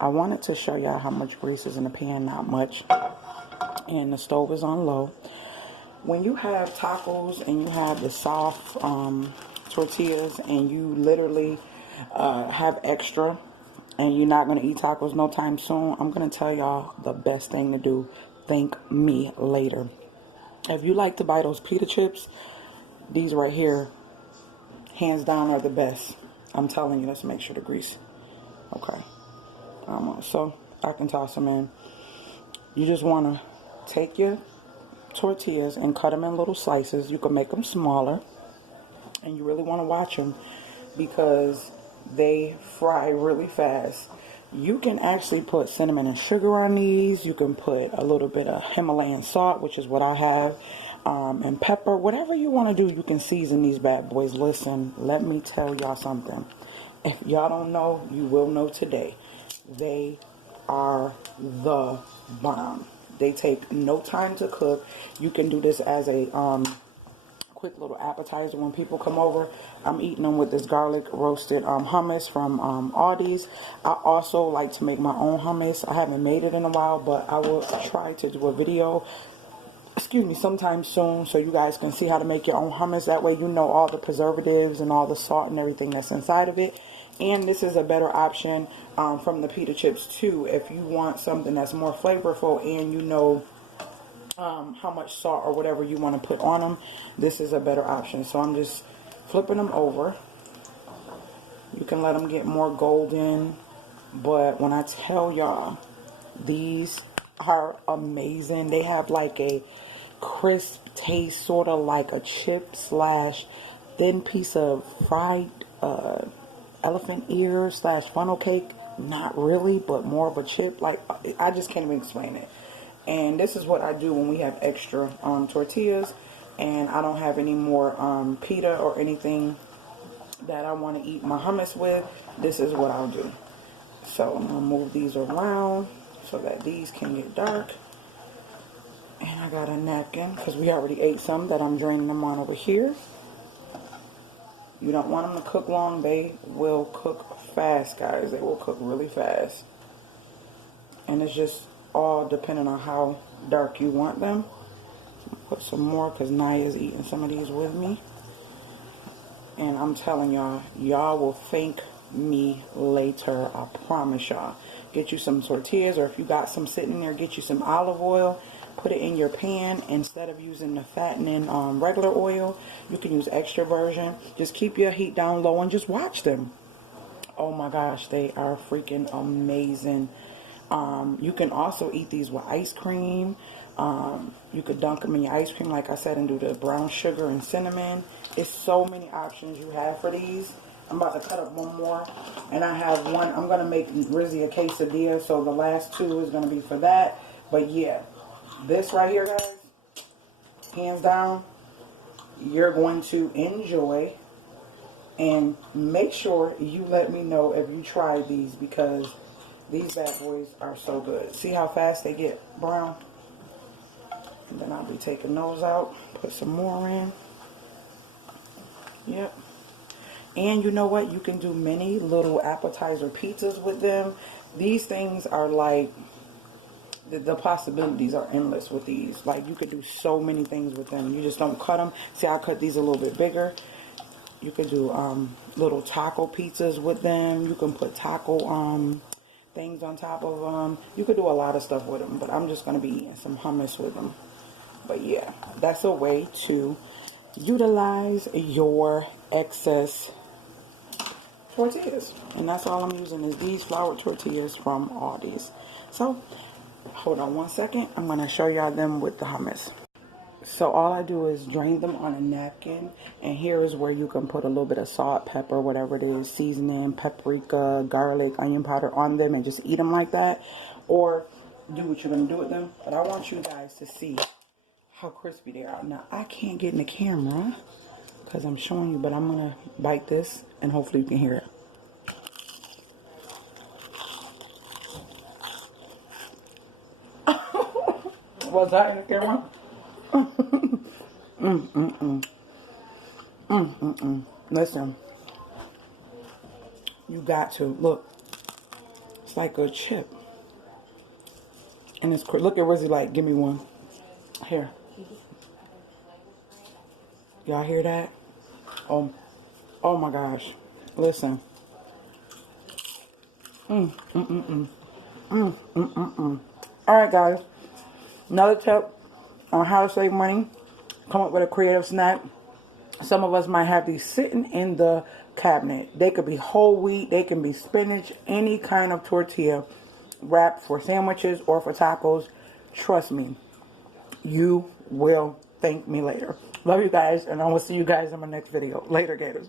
I wanted to show y'all how much grease is in the pan. Not much, and the stove is on low. When you have tacos and you have the soft tortillas and you literally have extra and you're not going to eat tacos no time soon, I'm going to tell y'all the best thing to do. Thank me later. If you like to buy those pita chips, these right here, hands down, are the best. I'm telling you, let's make sure the grease. Okay. So I can toss them in. You just want to take your tortillas and cut them in little slices. You can make them smaller, and you really want to watch them because they fry really fast. You can actually put cinnamon and sugar on these. You can put a little bit of Himalayan salt, which is what I have, and pepper. Whatever you want to do, you can season these bad boys. Listen, let me tell y'all something. If y'all don't know, you will know today. They are the bomb. They take no time to cook. You can do this as a quick little appetizer when people come over. I'm eating them with this garlic roasted hummus from Aldi's. I also like to make my own hummus. I haven't made it in a while, but I will try to do a video, sometime soon, so you guys can see how to make your own hummus. That way you know all the preservatives and all the salt and everything that's inside of it. And this is a better option from the pita chips too, if you want something that's more flavorful and you know how much salt or whatever you want to put on them. This is a better option. So I'm just flipping them over. You can let them get more golden, but when I tell y'all, these are amazing. They have like a crisp taste, sort of like a chip slash thin piece of fried elephant ear slash funnel cake. Not really, but more of a chip. Like, I just can't even explain it. And this is what I do when we have extra tortillas and I don't have any more pita or anything that I want to eat my hummus with. This is what I'll do. So I'm going to move these around so that these can get dark. And I got a napkin because we already ate some that I'm draining them on over here. You don't want them to cook long. They will cook fast, guys. They will cook really fast. And it's just all depending on how dark you want them. Put some more because Naya's eating some of these with me. And I'm telling y'all, y'all will thank me later. I promise y'all. Get you some tortillas, or if you got some sitting there, get you some olive oil. Put it in your pan. Instead of using the fattening regular oil, you can use extra virgin. Just keep your heat down low and just watch them. Oh my gosh, they are freaking amazing. You can also eat these with ice cream. You could dunk them in your ice cream, like I said, and do the brown sugar and cinnamon. It's so many options you have for these. I'm about to cut up one more, and I have one. I'm going to make Rizzy a quesadilla, so the last two is going to be for that. But yeah, this right here, guys, hands down, you're going to enjoy. And make sure you let me know if you try these, because these bad boys are so good. See how fast they get brown? And then I'll be taking those out. Put some more in. Yep. And you know what? You can do many little appetizer pizzas with them. These things are like, the possibilities are endless with these. Like, you could do so many things with them. You just don't cut them. See, I cut these a little bit bigger. You could do little taco pizzas with them. You can put taco things on top of them. You could do a lot of stuff with them. But I'm just going to be eating some hummus with them. But yeah, that's a way to utilize your excess tortillas. And that's all I'm using is these flour tortillas from Aldi's. So, hold on one second. I'm going to show y'all them with the hummus. So all I do is drain them on a napkin, and here is where you can put a little bit of salt, pepper, whatever it is, seasoning, paprika, garlic, onion powder on them, and just eat them like that, or do what you're going to do with them. But I want you guys to see how crispy they are. Now, I can't get in the camera because I'm showing you, but I'm going to bite this, and hopefully you can hear it. Was that in the camera? Listen, you got to look. It's like a chip. And it's, look at Rizzy like, give me one. Here. Y'all hear that? Oh my gosh. Listen. Alright guys. Another tip on how to save money. Come up with a creative snack. Some of us might have these sitting in the cabinet. They could be whole wheat. They can be spinach. Any kind of tortilla wrapped for sandwiches or for tacos. Trust me. You will thank me later. Love you guys. And I will see you guys in my next video. Later, Gators.